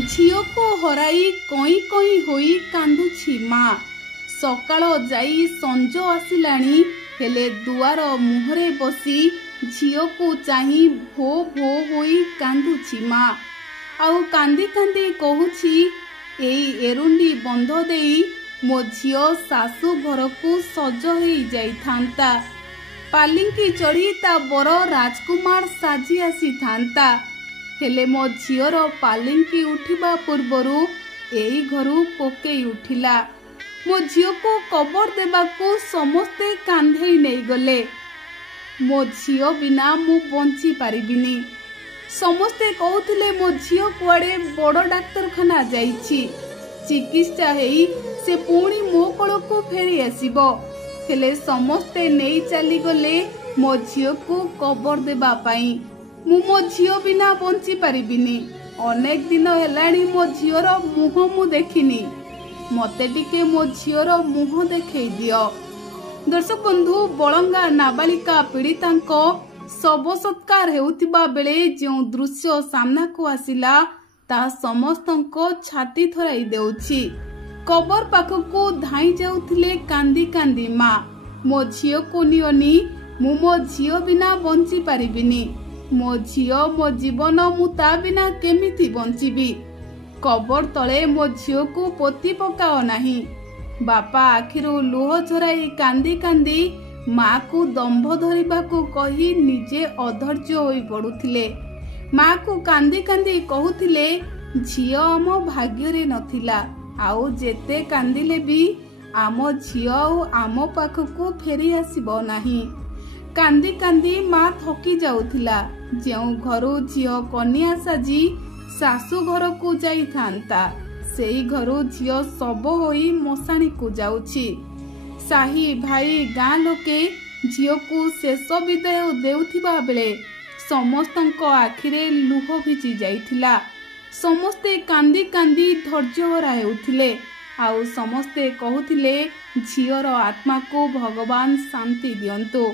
झील को हराई कई कई होई कांदुछि माँ। सकाळ जाई संज आसिलाणी हेले दुआर मुहरे बसी झील को चाही भो भो होई कांदुछि माँ। आउ कांदी कांदी कहूछि एई एरुंडी बंध देई मो झियो सासू घर को सज हेई जाइथांता। पालिंकी चढ़ी ता बर राजकुमार साजी आसी थांता। हेले मो झियोर पालिंकी उठिबा पूर्वरु एई घरु पोकेई उठिला। मो झियो को कबर देबाकू समस्ते कांधेई नहीं गले। मो झियो बिना मु बंची पारिबिनी। समस्ते कहूथिले मो झियो कुआडे बड़ डाक्तरखाना जाइछि, चिकित्सा हेई से पुणी मो कोलको फेरी आसीबो। हेले समस्ते नहीं चली गले मो झियो को कबर देबा पाई। मु मो झियो बिना बंची पारिबिनी। अनेक दिन हेलाणी मो झियोर मुह मु देखिनी। मते टिके मो झियोर मुह देखै दियो। दर्शक बंधु, बलंगा नाबालिका पीड़ितांको शव सत्कार हेउतिबा बेले जो दृश्य सामना को आसिला ता समस्तंको छाती थराई देउछि। कबर पाखकू धाई जाउथिले कांदी कांदी माँ। मो झियो को नियोनी, मु मो झियो बिना बंची पारिबिनी। मो झियो मो जीवन मु ता बिना केमिति बंचीबी। कबर तले मो झियो को पोती पकाओ नाही। बापा आखिरु लुह झराई कांदी कांदी माँ को दंभ धरिबा को कही निजे अधैर्य होई पडुथिले। माँ को कांदी कांदी कहूथिले झियो आम भाग्य रे नथिला, आउ जेते कांदिले भी आम झियो आम पाखकू फेरी आसीबो नाही। कांदी कांदी माँ थकी जाउथिला। जेउ घरु झियो कन्या साजी सासू घर को जाई थांता, सेई घरु झियो सब होई मशाणी को जाउछि। साही भाई गाँ लोके झियो को शेष विदाय देउथिबा बेले समस्तंको आखिरे लुह भिजी जाइथिला। समस्ते कांदी कांदी धैर्यहरा हेउथिले। आउ समस्ते कहूथिले झियोर आत्मा को भगवान शांति दियंतु।